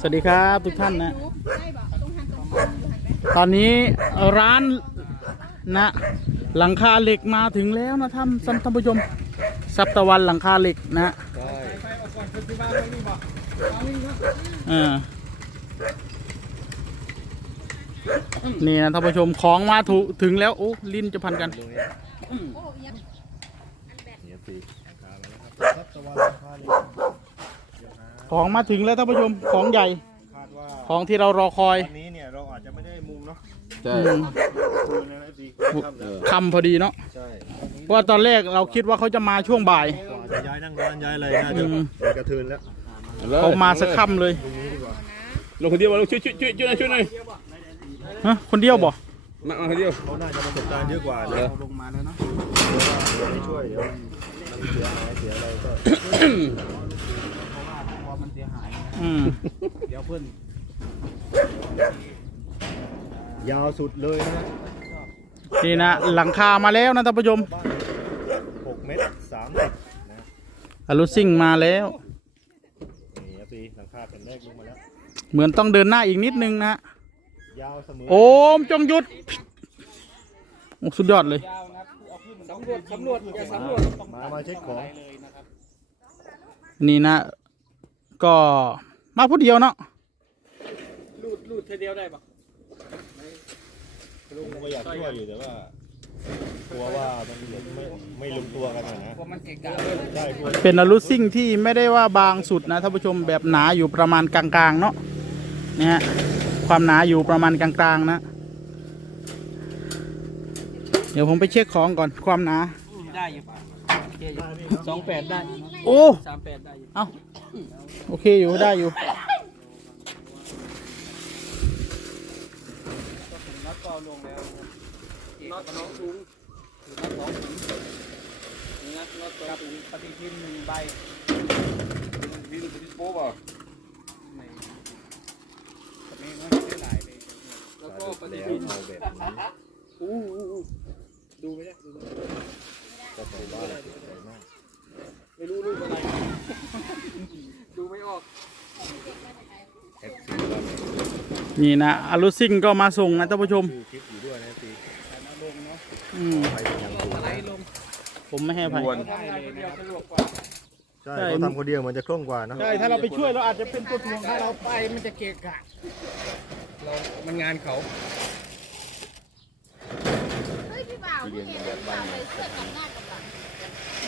สวัสดีครับทุกท่านนะ ตอนนี้ร้านนะหลังคาเหล็กมาถึงแล้วนะท่านท่านผู้ชมซับตะวันหลังคาเหล็กนะนี่นะท่านผู้ชมของมาถูถึงแล้ว โอ้ ลิ้นจะพันกันโอ้ยง ของมาถึงแล้วท่านผู้ชมของใหญ่คาดว่าของที่เรารอคอยวันนี้เนี่ยเราอาจจะไม่ได้มุงเนาะใช่อืมคืนแล้วนะพี่ครับเออคำพอดีเนาะใช่เพราะว่าตอนแรกเราคิดว่าเขาจะมาช่วงบ่ายก็อาจจะย้ายนั่งร้านย้ายอะไรน่าจะอืมเป็นกระทืนแล้วเขามาสักค่ำเลยตรงนี้ดีกว่าลงคนเดียวมาลงช่วยช่วยช่วยช่วยหน่อยช่วยหน่อยฮะคนเดียวบ่มามาคนเดียว เขาน่าจะประสบการณ์เยอะกว่าเอเดี๋ยวอลงมาแล้วเนาะไม่ช่วยเดี๋ยวมันเสียหายเสียอะไรก็ อืมเดี๋ยวเพิ่นยาวสุดเลยนะนี่นะหลังคามาแล้วนะท่านผู้ชมบ้านหกเมตรสามสิบนะอลูซิ่งมาแล้ว นี่ครับพี่หลังคาเป็นแรกลงมาแล้ว เหมือนต้องเดินหน้าอีกนิดนึงนะฮะยาวเสมอโอมจงหยุดโอ้สุดยอดเลย สำรวจสำรวจอย่าสำรวจ มามาเช็คของ นี่นะ ก็มาผู้เดียวเนาะรูดรูดเทเดียวได้ปะลุงก็อยากช่วยอยู่แต่ว่ากลัวว่ามันไม่ไม่ลงตัวกันอะนะว่ามันเกะกะใช่กลัวเป็นอลูซิ่งที่ไม่ได้ว่าบางสุดนะท่านผู้ชมแบบหนาอยู่ประมาณกลางๆเนาะเนี่ยฮะความหนาอยู่ประมาณกลางๆนะ เดี๋ยวผมไปเช็คของก่อนความหนาได้อยู่ สองแปดได้โอ้สามแปดได้อยู่เอาโอเคอยู่ได้อยู่น็อตก็ลงแล้วน็อตน้องสูงน็อตสองสูงน็อตน็อตตัวสูงปฏิทินหนึ่งใบวินปฏิโป๊ะป่ะแล้วก็ปฏิแล้วทินเอาแบบนี้อู้อู้ดูไม่ได้ดูไม่ได้ รู้รูปอะไร ดูไม่ออกเอฟซีบ้านนี่นะอลูซิ่งก็มาส่งนะท่านผู้ชมชื่อคลิปอยู่ด้วยนะพี่อืมไปเป็นอย่างถูกนะผมไม่ให้อภัยทำงานคนเดียวสะดวกกว่า ใช่เขาทำคนเดียวมันจะคล่องกว่าเนอะใช่ ถ้าเราไปช่วยเราอาจจะเป็นตัวถ่วงให้เราไปมันจะเกะกะเรา มันงานเขา เฮ้ยพี่บ่าวพี่เห็นพี่บ่าวใส่เสื้อกับหน้ากับหลัง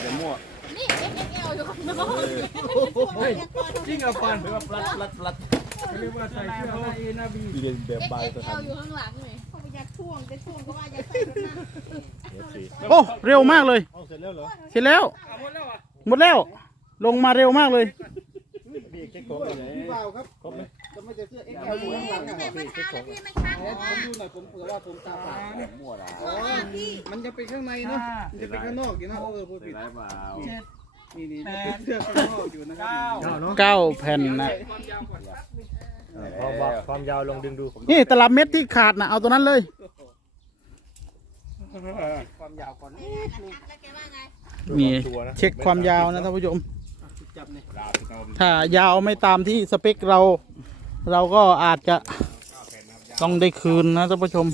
อย่ามั่ว นี่ XXL อยู่ข้างนอกจริงอะฟันหรือว่าปลัดปลัดปลัดเรียกว่าใส่เสื้อผ้าเอนาบีเรียนแบบใบตัว XXL อยู่ข้างหลังเลยเขาไปยัดช่วงจะช่วงก็ว่ายัดใส่แบบนั้นเอฟซีโอ้เร็วมากเลย เอาเสร็จแล้วเหรอเสร็จแล้ว หมดแล้วอะหมดแล้วลงมาเร็วมากเลย พี่เช็คของก่อนเลยเปล่าครับครบไหม แต่มันช้าแล้วพี่มันช้าเพราะว่าดูหน่อยผมเผื่อว่าผมตาฝาดมั่วละเพราะว่าพี่มันจะเป็นข้างในเนาะมันจะเป็นข้างนอกอยู่นะเออพูดผิดเจ็ดนี่นี่เสื้อข้างนอกอยู่นะครับเก้าเนาะเก้าแผ่นนะความยาวก่อนความยาวความยาวลองดึงดูนี่ตลับเม็ดที่ขาดนะเอาตัวนั้นเลย ความยาวก่อนแล้วแกว่าไงนี่เช็คความยาวนะท่านผู้ชม จับเนี่ยถ้ายาวไม่ตามที่สเปคเรา เราก็อาจจะต้องได้คืนนะท่านผู้ชม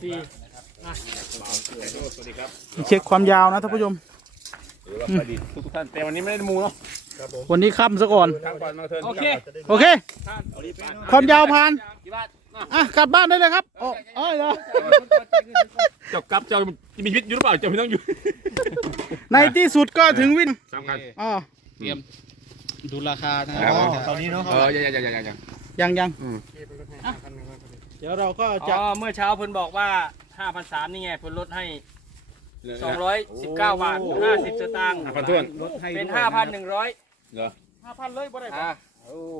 สี่เช็คความยาวนะท่านผู้ชมทุกท่านแต่วันนี้ไม่ได้มูเนาะวันนี้ค่ำซะก่อนทางก่อนมาเทินโอเคโอเค ความยาวผ่านกี่บาทอะกลับบ้านได้เลยครับโอ้เอ้ยเหรอเจ้ากับเจ้ามีพิษอยู่หรือเปล่าเจ้าไม่ต้องอยู่ในที่สุดก็ถึงวินสำคัญอ๋อเตรียม ดูราคานะอ๋อตอนนี้เนาะเออยังยังยังยังยังยังยังอืมอะเดี๋ยวเราก็อ๋จะอเมื่อเช้าเพิ่นบอกว่า 5,300นี่ไงเพิ่นลดให้ 219 บาท 50 สตางค์ห้าพันท้วนเป็น 5,100เหรอห้าพันเลยบ่ได้อ่า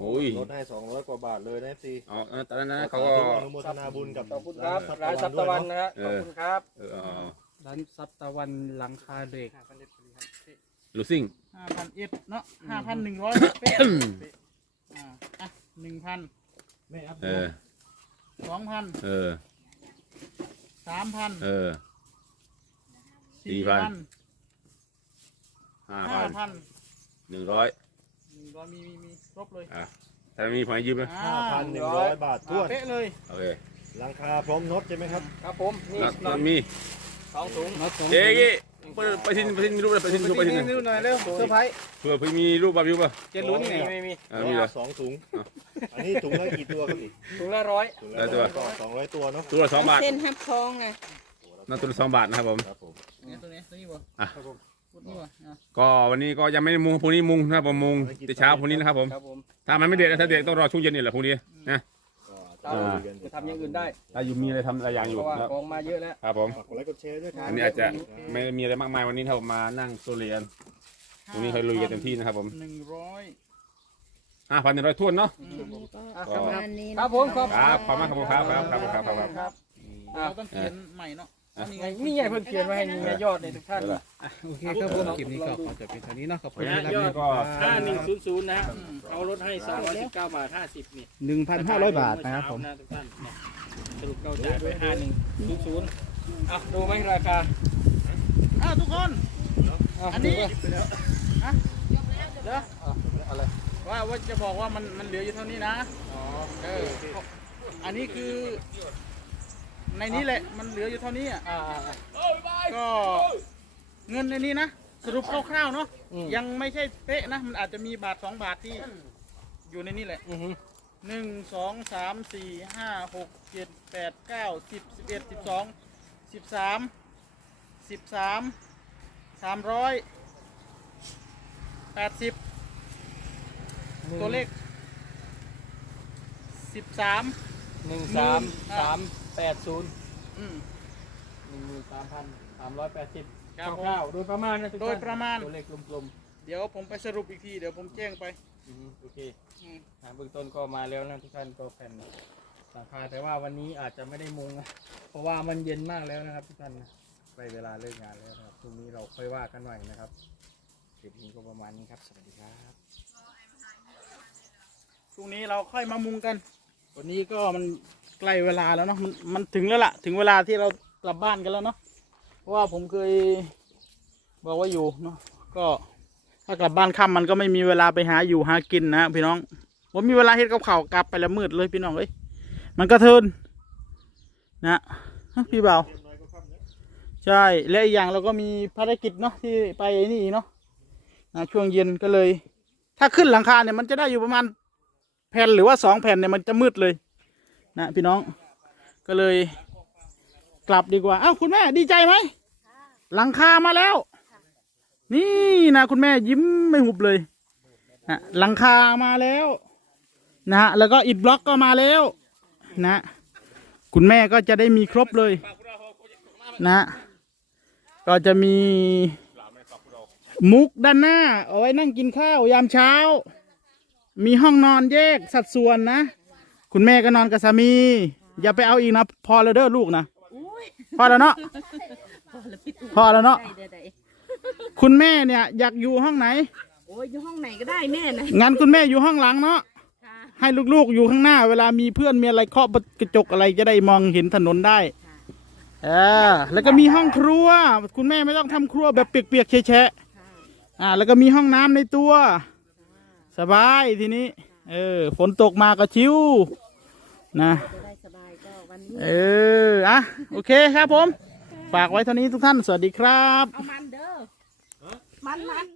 โอ้ย ลดให้สองร้อยกว่าบาทเลยนะเอฟซีอ๋อตอนนั้นนะเขาก็ อนุโมทนาบุญกับขอบคุณครับร้านซับตะวันนะฮะเอขอบอคุณครับเออร้านซับตะวันหลังคาเด็ก ลูซิ่ง ห้าพันเอ็ดเนาะห้าพันหนึ่งร้อยอ่าอะหนึ่งพันไม่อัพเออ สองพันเออ สามพันเออ สี่สี่พันพันห้าห้าพันพันหนึ่งร้อยนึ่งร้อยมีมีมีครบเลยถ้ามีพอยืมนะอ่าห้าพันหนึ่งร้อยบาททวนเป๊ะเลยโอเคหลังคาพร้อมน็อตใช่ไหมครับ ครับผม นี่แล้วน็อตมีสองถุง เจ๊กี้ ไปไปทิ้งไปทิ้งมีรูปอะไรไปทิ้งรูปไปทิ้งนี่หน่อยเร็วเซอร์ไพรส์เผื่อเพื่อมีรูปแบบอยู่ป่ะเจนรู้นี่ไงไม่มีอ่ามีเหรอ สองถุง อันนี้ถุงละกี่ตัวครับพี่ถุงละร้อยถุงได้ละตัว ก็สองร้อยตัวเนาะตัวละสองบาทเส้นฮับคองไงนั่นตัวละสองบาทนะครับผม ครับผมเนี่ยตัวนี้ตัวนี้บ่อะพูดนี่บ่อะก็วันนี้ก็ยังไม่ได้มุงพรุ่งนี้มุงนะครับผมมุงแต่เช้าพรุ่งนี้นะครับผม ครับผมถ้ามันไม่เด็ดนะถ้าเด็ดต้องรอช่วงเย็นนี่แหละพรุ่งนี้นะ เราจะทำอย่างอื่นได้ถ้าอยู่มีอะไรทำอะไรอย่างอเพยู่ราะว่าครับของมาเยอะแล้ว ครับผมฝากกดไลค์กดแชร์ด้วยครับอันนี้อาจจะไม่มีอะไรมากมายวันนี้ถ้าผมมานั่งโซเลียนพรุ่งนี้เขาลุยกันเต็มที่นะครับผมหนึ่งร้อยห้าพันหนึ่งร้อยท้วนเนาะก็ประมาณนี้ครับผมครับครับขอบคุณมากครับผมครับครับครับครับครับครับเราต้องเขียนใหม่เนาะอะ นี่ไงไงนี่ไงเพิ่นเขียนไว้ให้นี่ไงยอดในทุกท่านเดี๋ยวล่ะโอเคครับผมคลิปนี้ก็ขอจบเพียงเท่านี้เนาะขอบคุณที่รับยชอมดก็ห้าหนึ่งศูนย์ศูนย์นะเอารถให้สองร้อยสิบเก้าบาทห้าสิบนี่หนึ่งพันห้าร้อยบาทนะครับผมทุกท่านเนี่ยสรุปเก้าจ่ายไปห้าหนึ่งศูนย์ศูนย์อะดูไหมราคาอ้าวทุกคนะอันนี้ดูป่ะเดี๋ยวอะไรว่าว่าจะบอกว่ามันมันเหลืออยู่เท่านี้นะ อ๋อ เออ อันนี้คือ ในนี้แหละมันเหลืออยู่เท่านี้อะอ่าอ่าอ่า ก็เงินในนี้นะสรุปคร่าวๆเนาะอืม ยังไม่ใช่เป๊ะนะมันอาจจะมีบาทสองบาทที่อยู่ในนี้แหละอือฮึหนึ่งสองสามสี่ห้าหกเจ็ดแปดเก้าสิบสิบเอ็ดสิบสองสิบสามสิบสามสามร้อยแปดสิบตัวเลขสิบสาม หนึ่งสามสาม แปดศูนย์อืม หนึ่งหมื่นสามพันสามร้อยแปดสิบครับผมคร่าวๆโดยประมาณนะทุกท่านโดยประมาณ ตัวเลขกลมเดี๋ยวผมไปสรุปอีกที เดี๋ยวผมแจ้งไปๆอือฮึโอเค อืมอ่าเบื้องต้นก็มาแล้วนะทุกท่านก็แผ่นหลังคาแต่ว่าวันนี้อาจจะไม่ได้มุงนะเพราะว่ามันเย็นมากแล้วนะครับทุกท่านนะใกล้เวลาเลิกงานแล้วนะครับพรุ่งนี้เราค่อยว่ากันหน่อยนะครับคลิปนี้ก็ประมาณนี้ครับ สวัสดีครับ พรุ่งนี้เราค่อยมามุงกัน วันนี้ก็มัน ใกล้เวลาแล้วเนาะมันมันถึงแล้วล่ะ ถึงเวลาที่เรากลับบ้านกันแล้วเนาะเพราะว่าผมเคยบอกว่าอยู่เนาะก็ถ้ากลับบ้านค่ำมันก็ไม่มีเวลาไปหาอยู่หากินนะพี่น้องผมมีเวลาเฮ็ดกับข้าวกลับไปแล้วมืดเลยพี่น้องเอ้ยมันก็เทินนะพี่เบาใช่และอีกอย่างเราก็มีภารกิจเนาะที่ไปนี่เนาะนะช่วงเย็นก็เลย ถ้าขึ้นหลังคาเนี่ยมันจะได้อยู่ประมาณแผ่นหรือว่าสองแผ่นเนี่ยมันจะมืดเลย นะพี่น้อง ก็เลยกลับดีกว่าอ้าวคุณแม่ดีใจไหมหลังคามาแล้ว นี่นะคุณแม่ยิ้มไม่หุบเลยนะหลังคามาแล้ว นะฮะแล้วก็อิฐบล็อกก็มาแล้ว นะ คุณแม่ก็จะได้มีครบเลย นะ ก็จะมีมุกด้านหน้า เอาไว้นั่งกินข้าวยามเช้า มีห้องนอนแยกสัดส่วนนะ คุณแม่ก็นอนกับสามี อย่าไปเอาอีกนะ พอแล้วเด้อลูกนะพอแล้วเนาะพอแล้วเนาะได้ได้ได้คุณแม่เนี่ย อยากอยู่ห้องไหนโอ้ยอยู่ห้องไหนก็ได้แม่นะงั้นคุณแม่อยู่ห้องหลังเนาะค่ะให้ลูกๆอยู่ข้างหน้า เวลามีเพื่อนมีอะไรเคาะกระจกอะไรจะได้มองเห็นถนนได้เออแล้วก็มีห้องครัว คุณแม่ไม่ต้องทำครัวแบบเปียกๆแฉะค่ะๆอ่า แล้วก็มีห้องน้ำในตัว สบายทีนี้ เออฝนตกมาก็ชิว นะจะได้สบายก็วันนี้เอออะโอเคครับผม ฝากไว้เท่านี้ทุกท่านสวัสดีครับ เอามันเด้อมันมัน